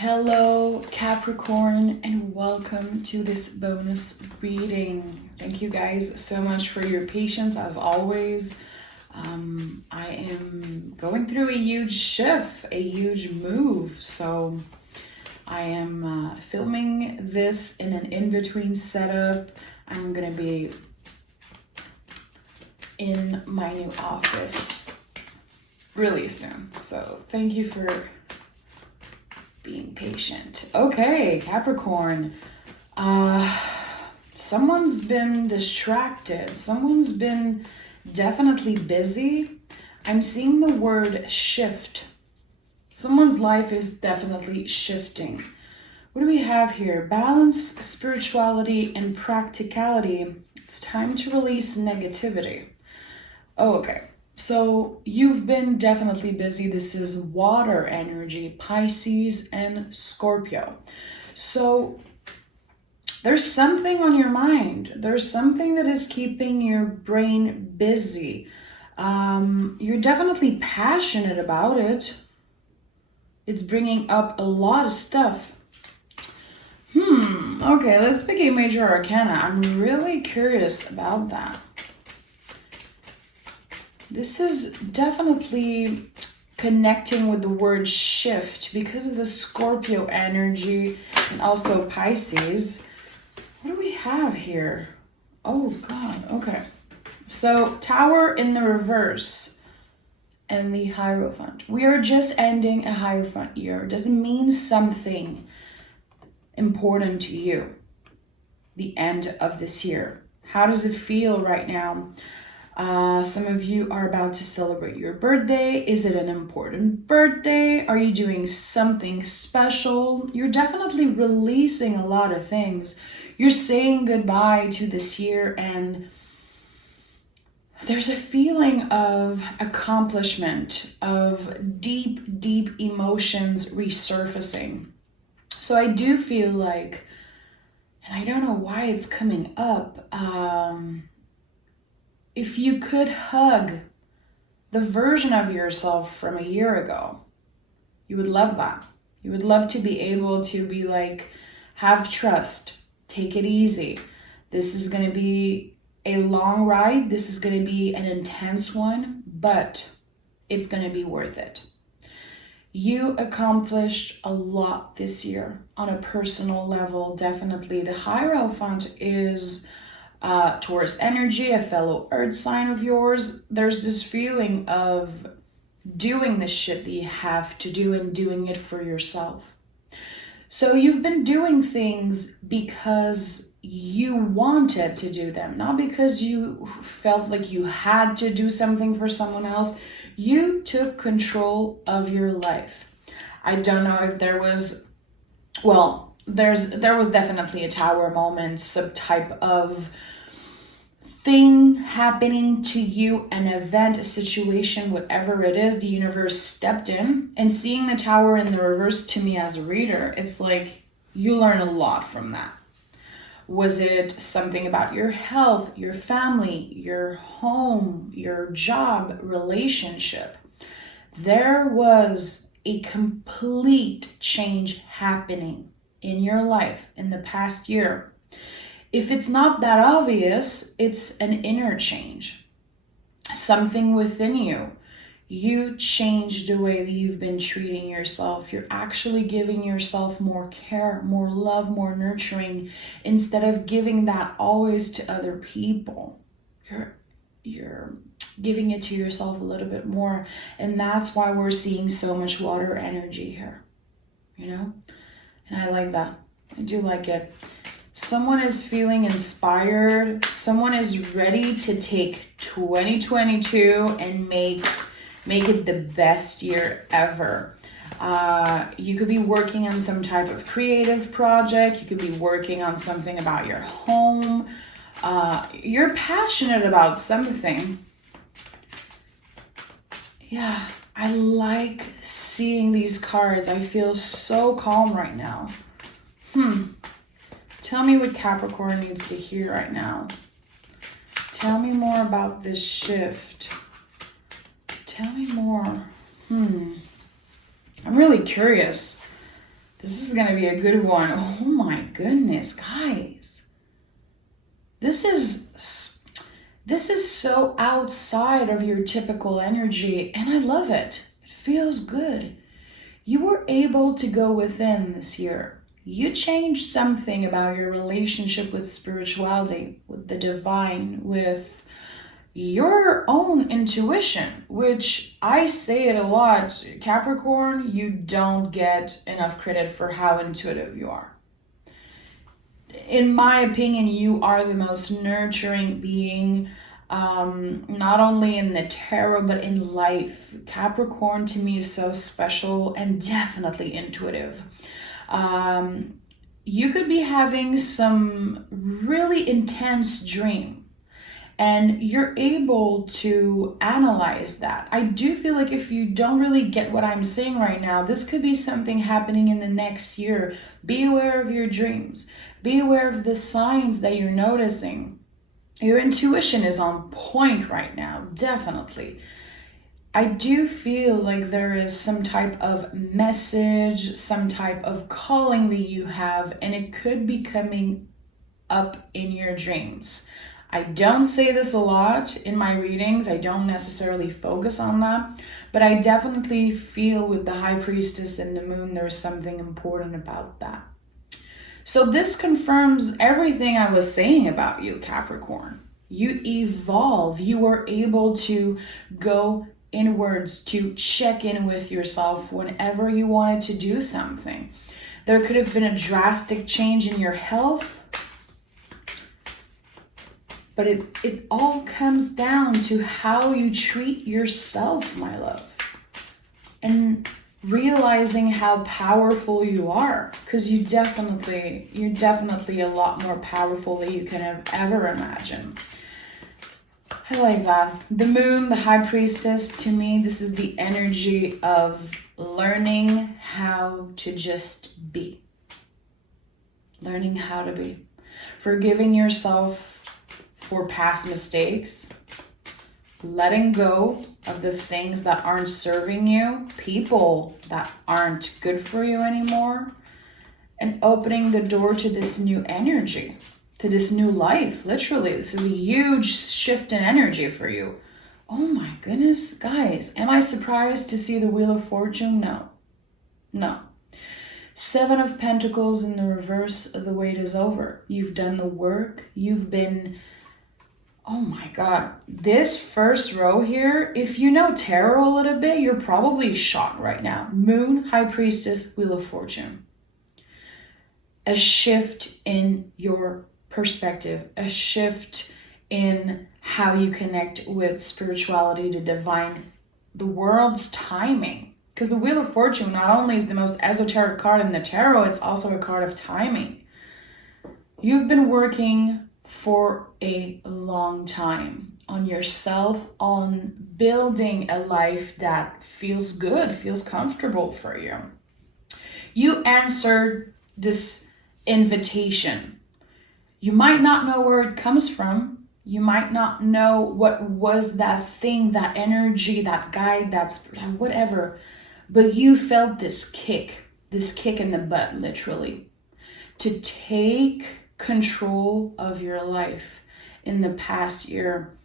Hello Capricorn and welcome to this bonus reading. Thank you guys so much for your patience as always. I am going through a huge shift, a huge move, so I am filming this in an in-between setup. I'm gonna be in my new office really soon, so thank you for being patient. Okay, Capricorn. Someone's been distracted. Someone's been definitely busy. I'm seeing the word shift. Someone's life is definitely shifting. What do we have here? Balance, spirituality, and practicality. It's time to release negativity. Oh, okay. So you've been definitely busy. This is water energy, Pisces and Scorpio. So there's something on your mind. There's something that is keeping your brain busy. You're definitely passionate about it. It's bringing up a lot of stuff. Okay, let's pick a major arcana. I'm really curious about that. This is definitely connecting with the word shift because of the Scorpio energy and also Pisces. What do we have here? Oh God, okay. So Tower in the reverse and the Hierophant. We are just ending a Hierophant year. Does it mean something important to you? The end of this year. How does it feel right now? Some of you are about to celebrate your birthday. Is it an important birthday? Are you doing something special? You're definitely releasing a lot of things. You're saying goodbye to this year, and there's a feeling of accomplishment, of deep, deep emotions resurfacing. So I do feel like, and I don't know why it's coming up, if you could hug the version of yourself from a year ago, you would love that. You would love to be able to be like, have trust, take it easy. This is going to be a long ride. This is going to be an intense one, but it's going to be worth it. You accomplished a lot this year on a personal level, definitely. The Hierophant is Taurus energy, a fellow earth sign of yours. There's this feeling of doing the shit that you have to do and doing it for yourself. So you've been doing things because you wanted to do them, not because you felt like you had to do something for someone else. You took control of your life. I don't know if there was, well, there was definitely a Tower moment, some type of thing happening to you, an event, a situation, whatever it is, the universe stepped in. And seeing the Tower in the reverse, to me as a reader, it's like you learn a lot from that. Was it something about your health, your family, your home, your job, relationship? There was a complete change happening in your life in the past year. If it's not that obvious, it's an inner change. Something within you. You changed the way that you've been treating yourself. You're actually giving yourself more care, more love, more nurturing, instead of giving that always to other people. You're giving it to yourself a little bit more. And that's why we're seeing so much water energy here, you know? And I like that. I do like it. Someone is feeling inspired. Someone is ready to take 2022 and make it the best year ever. You could be working on some type of creative project. You could be working on something about your home. You're passionate about something. Yeah, I like seeing these cards. I feel so calm right now. Tell me what Capricorn needs to hear right now. Tell me more about this shift. Tell me more. I'm really curious. This is going to be a good one. Oh my goodness, guys. This is so outside of your typical energy, and I love it. It feels good. You were able to go within this year. You changed something about your relationship with spirituality, with the divine, with your own intuition, which I say it a lot. Capricorn, you don't get enough credit for how intuitive you are. In my opinion, you are the most nurturing being, not only in the tarot, but in life. Capricorn to me is so special and definitely intuitive. You could be having some really intense dream, and you're able to analyze that. I do feel like if you don't really get what I'm saying right now, this could be something happening in the next year. Be aware of your dreams. Be aware of the signs that you're noticing. Your intuition is on point right now, definitely. I do feel like there is some type of message, some type of calling that you have, and it could be coming up in your dreams. I don't say this a lot in my readings. I don't necessarily focus on that, but I definitely feel with the High Priestess and the Moon, there's something important about that. So this confirms everything I was saying about you, Capricorn. You evolve. You were able to go inwards, to check in with yourself whenever you wanted to do something. There could have been a drastic change in your health, but it all comes down to how you treat yourself, my love. And realizing how powerful you are, because you're definitely a lot more powerful than you can have ever imagined. I like that. The Moon, the High Priestess, to me, this is the energy of learning how to just be. Learning how to be. Forgiving yourself for past mistakes. Letting go of the things that aren't serving you, people that aren't good for you anymore, and opening the door to this new energy, to this new life. Literally, this is a huge shift in energy for you. Oh my goodness, guys, am I surprised to see the Wheel of Fortune? No. 7 of Pentacles in the reverse, the wait is over. You've done the work, you've been... Oh my God, this first row here, if you know tarot a little bit, you're probably shocked right now. Moon, High Priestess, Wheel of Fortune. A shift in your perspective, a shift in how you connect with spirituality, the divine, the world's timing. Because the Wheel of Fortune not only is the most esoteric card in the tarot, it's also a card of timing. You've been working for a long time on yourself, on building a life that feels good, feels comfortable for you. You answered this invitation. You might not know where it comes from. You might not know what was that thing, that energy, that guide, that's whatever, but you felt this kick in the butt, literally, to take control of your life in the past year.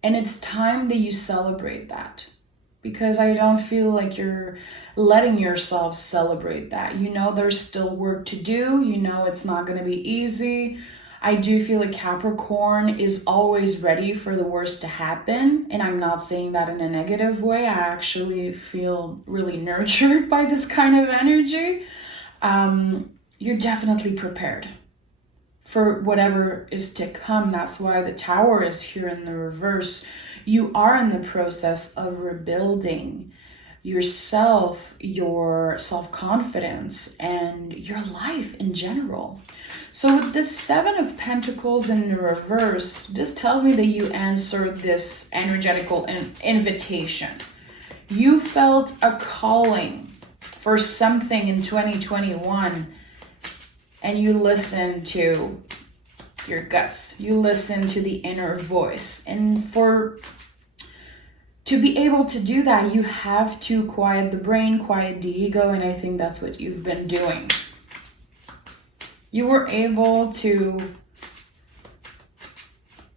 And it's time that you celebrate that, because I don't feel like you're letting yourself celebrate that. You know there's still work to do. You know it's not going to be easy. I do feel like Capricorn is always ready for the worst to happen. And I'm not saying that in a negative way. I actually feel really nurtured by this kind of energy. You're definitely prepared for whatever is to come. That's why the Tower is here in the reverse. You are in the process of rebuilding yourself, your self-confidence, and your life in general. So with this 7 of Pentacles in the reverse, this tells me that you answered this energetical invitation. You felt a calling for something in 2021, and you listen to your guts. You listen to the inner voice. And for to be able to do that, you have to quiet the brain, quiet the ego, and I think that's what you've been doing. You were able to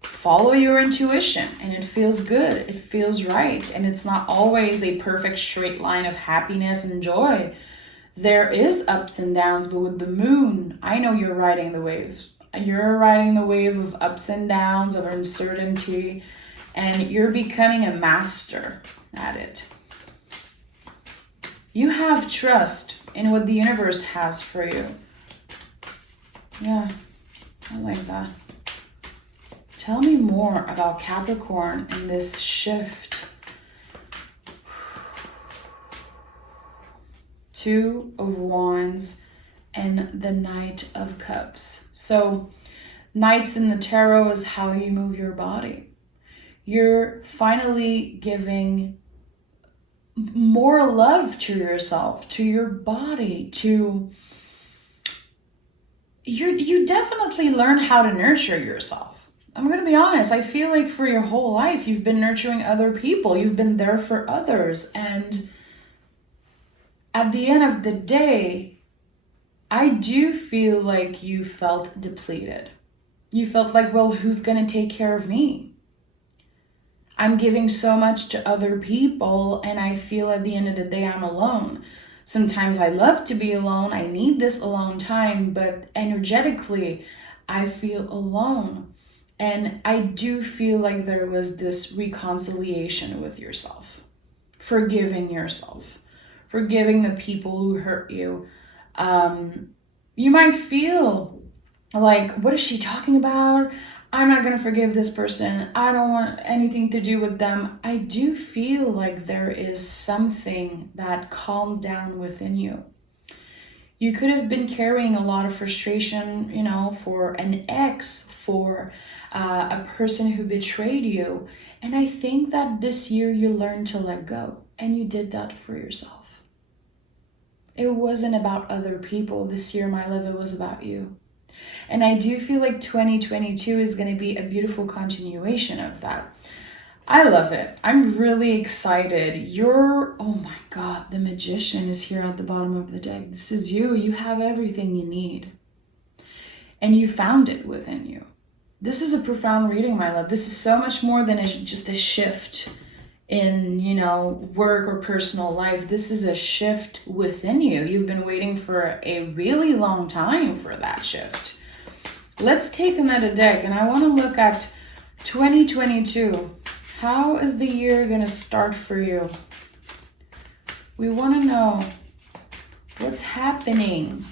follow your intuition, and it feels good, it feels right, and it's not always a perfect straight line of happiness and joy. There is ups and downs, but with the moon, I know you're riding the waves. You're riding the wave of ups and downs, of uncertainty, and you're becoming a master at it. You have trust in what the universe has for you. Yeah, I like that. Tell me more about Capricorn and this shift. 2 of Wands and the Knight of Cups. So Knights in the tarot is how you move your body. You're finally giving more love to yourself, to your body, to... You definitely learn how to nurture yourself. I'm going to be honest. I feel like for your whole life, you've been nurturing other people. You've been there for others. And at the end of the day, I do feel like you felt depleted. You felt like, well, who's going to take care of me? I'm giving so much to other people, and I feel at the end of the day, I'm alone. Sometimes I love to be alone. I need this alone time, but energetically, I feel alone. And I do feel like there was this reconciliation with yourself, forgiving yourself, forgiving the people who hurt you. You might feel like, what is she talking about? I'm not going to forgive this person. I don't want anything to do with them. I do feel like there is something that calmed down within you. You could have been carrying a lot of frustration, for an ex, for a person who betrayed you. And I think that this year you learned to let go, and you did that for yourself. It wasn't about other people this year, my love. It was about you. And I do feel like 2022 is going to be a beautiful continuation of that. I love it. I'm really excited. Oh my God, the Magician is here at the bottom of the deck. This is you. You have everything you need. And you found it within you. This is a profound reading, my love. This is so much more than just a shift in, work or personal life. This is a shift within you. You've been waiting for a really long time for that shift. Let's take another deck, and I want to look at 2022. How is the year going to start for you? We want to know what's happening.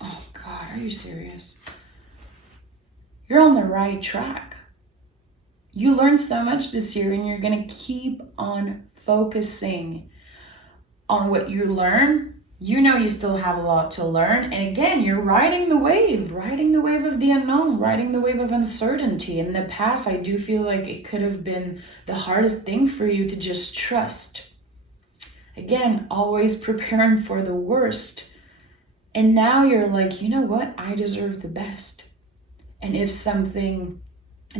Oh God, are you serious? You're on the right track. You learned so much this year, and you're going to keep on focusing on what you learn. You still have a lot to learn. And again, you're riding the wave of the unknown, riding the wave of uncertainty. In the past, I do feel like it could have been the hardest thing for you to just trust. Again, always preparing for the worst. And now you're like, you know what? I deserve the best. And if something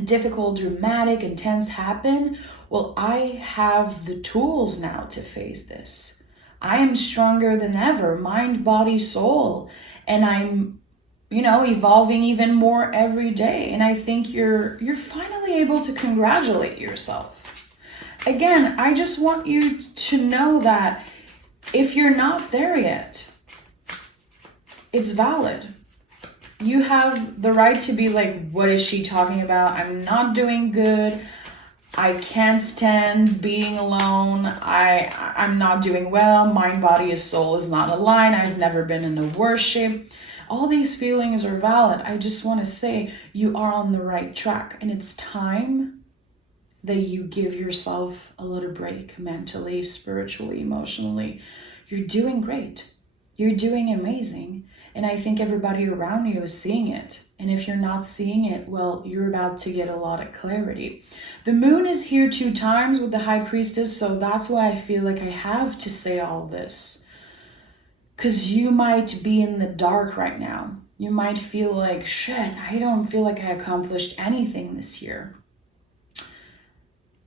difficult, dramatic, intense happen, well, I have the tools now to face this. I am stronger than ever, mind, body, soul. And I'm, evolving even more every day. And I think you're finally able to congratulate yourself. Again, I just want you to know that if you're not there yet, it's valid. You have the right to be like, what is she talking about? I'm not doing good. I can't stand being alone. I'm not doing well. Mind, body, and soul is not aligned. I've never been in a worse shape. All these feelings are valid. I just want to say you are on the right track. And it's time that you give yourself a little break mentally, spiritually, emotionally. You're doing great. You're doing amazing. And I think everybody around you is seeing it. And if you're not seeing it, well, you're about to get a lot of clarity. The moon is here 2 times with the High Priestess, so that's why I feel like I have to say all this. Because you might be in the dark right now. You might feel like, shit, I don't feel like I accomplished anything this year.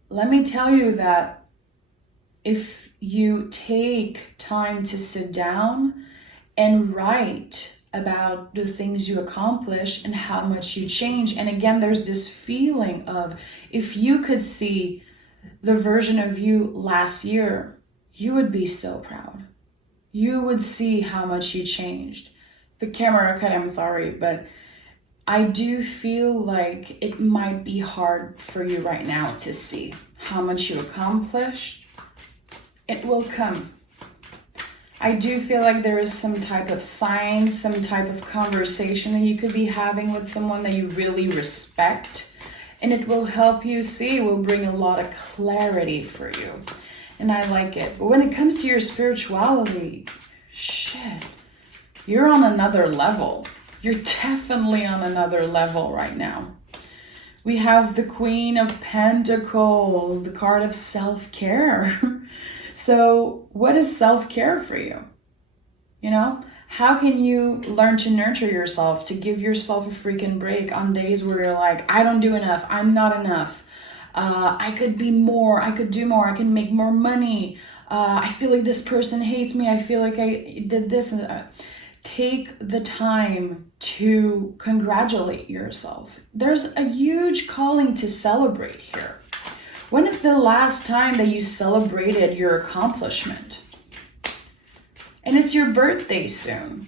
let me tell you that if you take time to sit down and write about the things you accomplish and how much you change, and again, there's this feeling of, if you could see the version of you last year, you would be so proud. You would see how much you changed. The camera cut, I'm sorry, but I do feel like it might be hard for you right now to see how much you accomplished. It will come. I do feel like there is some type of sign, some type of conversation that you could be having with someone that you really respect. And it will help you see, it will bring a lot of clarity for you. And I like it. But when it comes to your spirituality, shit, you're on another level. You're definitely on another level right now. We have the Queen of Pentacles, the card of self-care. So what is self-care for you? You know, how can you learn to nurture yourself, to give yourself a freaking break on days where you're like, I don't do enough, I'm not enough. I could be more, I could do more, I can make more money. I feel like this person hates me. I feel like I did this. Take the time to congratulate yourself. There's a huge calling to celebrate here. When is the last time that you celebrated your accomplishment? And it's your birthday soon.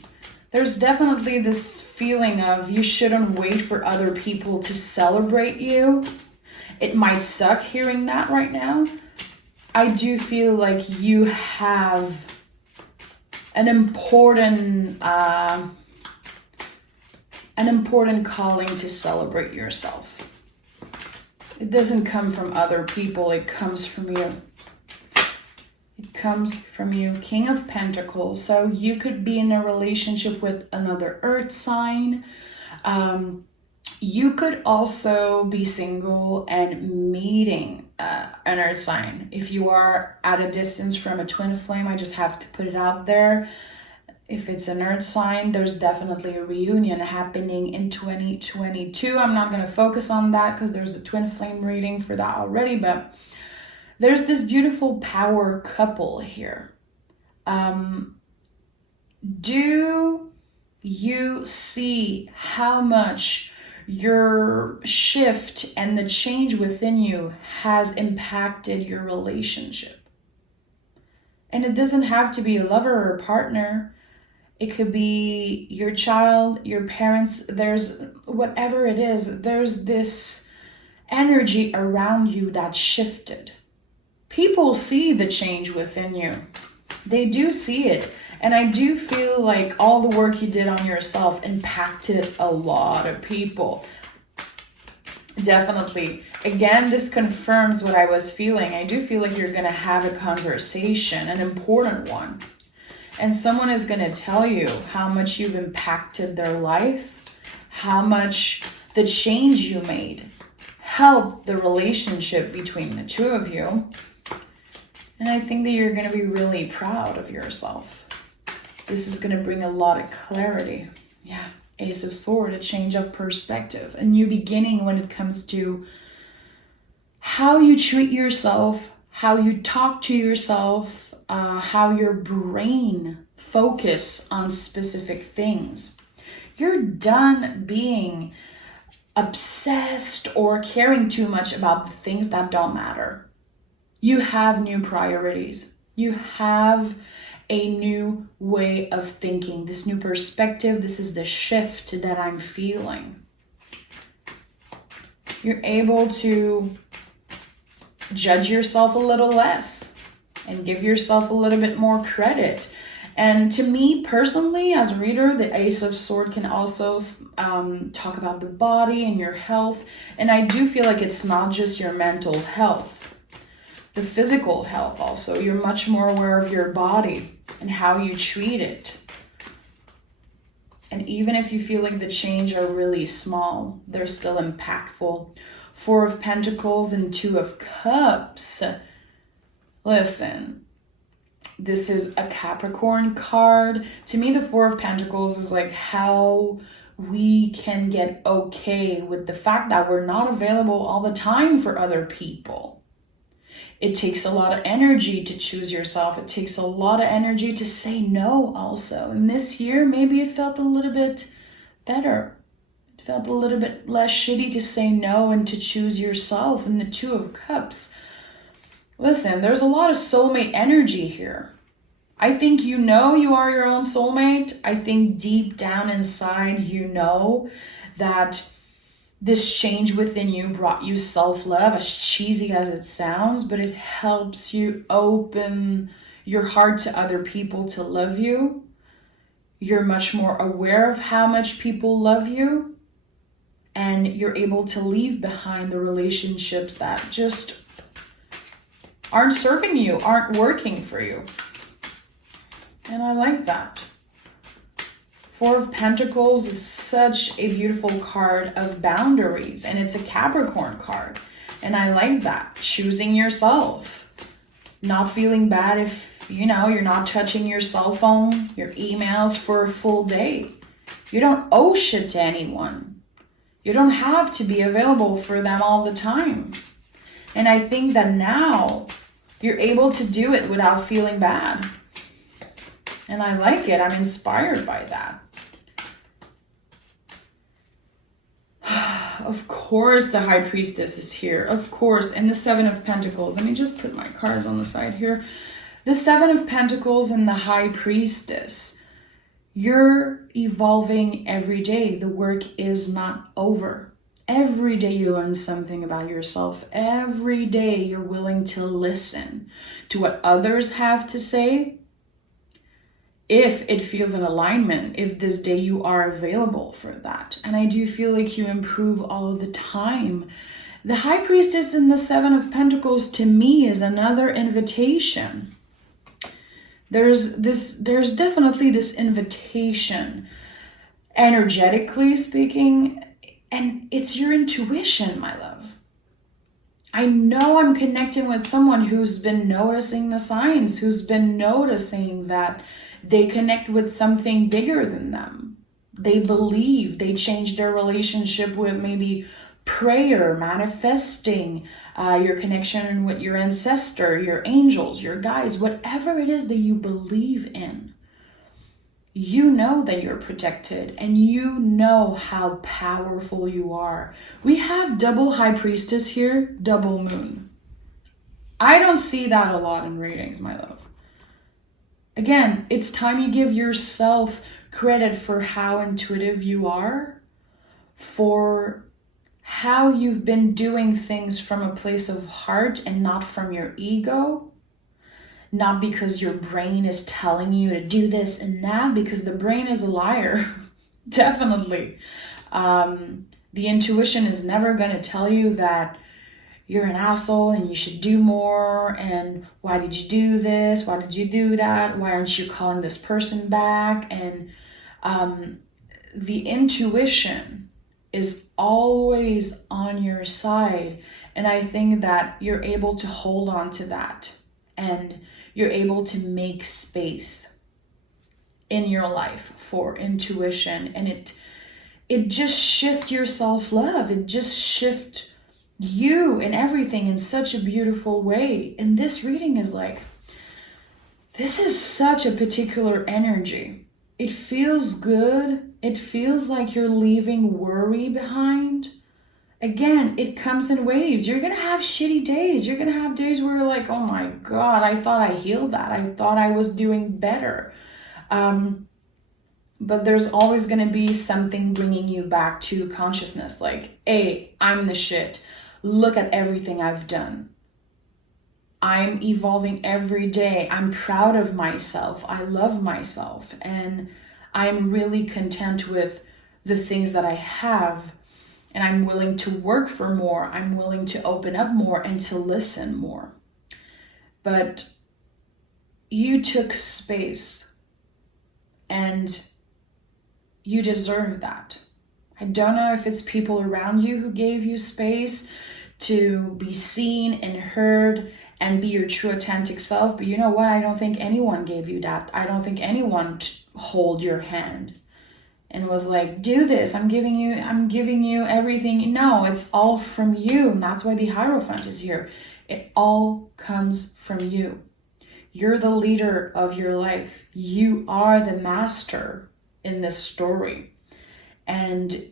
There's definitely this feeling of you shouldn't wait for other people to celebrate you. It might suck hearing that right now. I do feel like you have an important calling to celebrate yourself. It doesn't come from other people, it comes from you. It comes from you. King of Pentacles. So you could be in a relationship with another earth sign. You could also be single and meeting an earth sign. If you are at a distance from a twin flame, I just have to put it out there. If it's an earth sign, there's definitely a reunion happening in 2022. I'm not going to focus on that because there's a twin flame reading for that already, but there's this beautiful power couple here. Do you see how much your shift and the change within you has impacted your relationship? And it doesn't have to be a lover or a partner. It could be your child, your parents. There's whatever it is, there's this energy around you that shifted. People see the change within you. They do see it. And I do feel like all the work you did on yourself impacted a lot of people. Definitely. Again, this confirms what I was feeling. I do feel like you're going to have a conversation, an important one. And someone is going to tell you how much you've impacted their life, how much the change you made helped the relationship between the two of you. And I think that you're going to be really proud of yourself. This is going to bring a lot of clarity. Yeah, Ace of Swords, a change of perspective, a new beginning when it comes to how you treat yourself, how you talk to yourself, how your brain focus on specific things. You're done being obsessed or caring too much about the things that don't matter. You have new priorities. You have a new way of thinking, this new perspective. This is the shift that I'm feeling. You're able to judge yourself a little less and give yourself a little bit more credit. And to me personally, as a reader, the Ace of Swords can also talk about the body and your health. And I do feel like it's not just your mental health, the physical health also. You're much more aware of your body and how you treat it. And even if you feel like the change are really small, they're still impactful. Four of Pentacles and Two of Cups. Listen, this is a Capricorn card. To me, the Four of Pentacles is like how we can get okay with the fact that we're not available all the time for other people. It takes a lot of energy to choose yourself. It takes a lot of energy to say no also. And this year, maybe it felt a little bit better. It felt a little bit less shitty to say no and to choose yourself. And the Two of Cups. Listen, there's a lot of soulmate energy here. I think you know you are your own soulmate. I think deep down inside you know that this change within you brought you self-love, as cheesy as it sounds, but it helps you open your heart to other people to love you. You're much more aware of how much people love you, and you're able to leave behind the relationships that just aren't serving you, aren't working for you. And I like that. Four of Pentacles is such a beautiful card of boundaries, and it's a Capricorn card. And I like that. Choosing yourself. Not feeling bad if, you're not touching your cell phone, your emails for a full day. You don't owe shit to anyone. You don't have to be available for them all the time. And I think that now you're able to do it without feeling bad. And I like it. I'm inspired by that. Of course, the High Priestess is here. Of course. And the Seven of Pentacles. Let me just put my cards on the side here. The Seven of Pentacles and the High Priestess. You're evolving every day. The work is not over. Every day you learn something about yourself. Every day you're willing to listen to what others have to say. If it feels in alignment, if this day you are available for that. And I do feel like you improve all the time. The High Priestess and the Seven of Pentacles to me is another invitation. There's definitely this invitation, energetically speaking, and it's your intuition, my love. I know I'm connecting with someone who's been noticing the signs, who's been noticing that they connect with something bigger than them. They believe, they change their relationship with maybe prayer, manifesting, your connection with your ancestor, your angels, your guides, whatever it is that you believe in. You know that you're protected and you know how powerful you are. We have double High Priestess here, double Moon. I don't see that a lot in readings, my love. Again, it's time you give yourself credit for how intuitive you are, for how you've been doing things from a place of heart and not from your ego. Not because your brain is telling you to do this and that, because the brain is a liar. Definitely. The intuition is never going to tell you that you're an asshole and you should do more, and why did you do this? Why did you do that? Why aren't you calling this person back? And the intuition is always on your side. And I think that you're able to hold on to that, and you're able to make space in your life for intuition. And it just shifts your self-love. It just shifts you and everything in such a beautiful way. And this reading is like, this is such a particular energy. It feels good. It feels like you're leaving worry behind. Again, it comes in waves. You're going to have shitty days. You're going to have days where you're like, oh my God, I thought I healed that. I thought I was doing better. But there's always going to be something bringing you back to consciousness. Like, hey, I'm the shit. Look at everything I've done. I'm evolving every day. I'm proud of myself. I love myself. And I'm really content with the things that I have. And I'm willing to work for more. I'm willing to open up more and to listen more. But you took space. And you deserve that. I don't know if it's people around you who gave you space to be seen and heard and be your true authentic self. But you know what? I don't think anyone gave you that. I don't think anyone hold your hand and was like, do this. I'm giving you everything. No, it's all from you. And that's why the Hierophant is here. It all comes from you. You're the leader of your life. You are the master in this story. And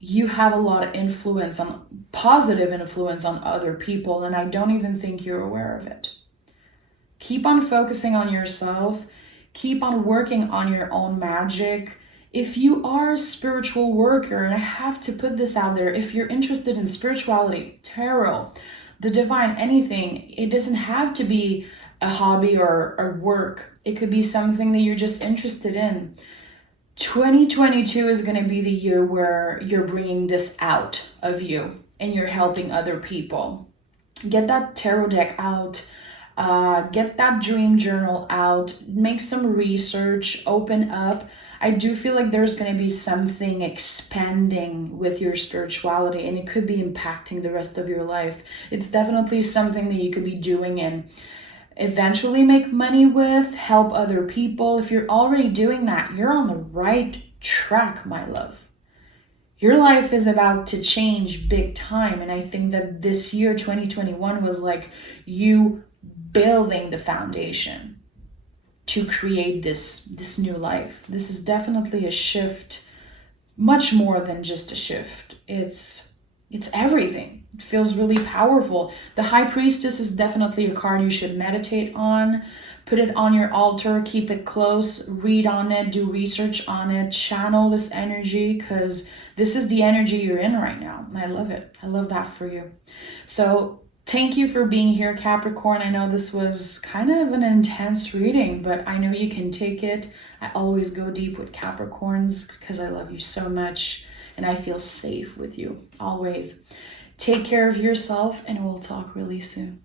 you have a lot of influence, on positive influence on other people, and I don't even think you're aware of it. Keep on focusing on yourself. Keep on working on your own magic. If you are a spiritual worker, and I have to put this out there, if you're interested in spirituality, tarot, the divine, anything, it doesn't have to be a hobby or a work. It could be something that you're just interested in. 2022 is going to be the year where you're bringing this out of you and you're helping other people. Get that tarot deck out. Get that dream journal out. Make some research. Open up. I do feel like there's going to be something expanding with your spirituality, and it could be impacting the rest of your life. It's definitely something that you could be doing and eventually make money with, help other people. If you're already doing that, you're on the right track, my love. Your life is about to change big time, and I think that this year, 2021, was like you building the foundation to create this new life. This is definitely a shift, much more than just a shift. It's everything. It feels really powerful. The High Priestess is definitely a card you should meditate on. Put it on your altar, keep it close, read on it, do research on it, channel this energy, because this is the energy you're in right now. And I love it. I love that for you. So thank you for being here, Capricorn. I know this was kind of an intense reading, but I know you can take it. I always go deep with Capricorns because I love you so much and I feel safe with you, always. Take care of yourself, and we'll talk really soon.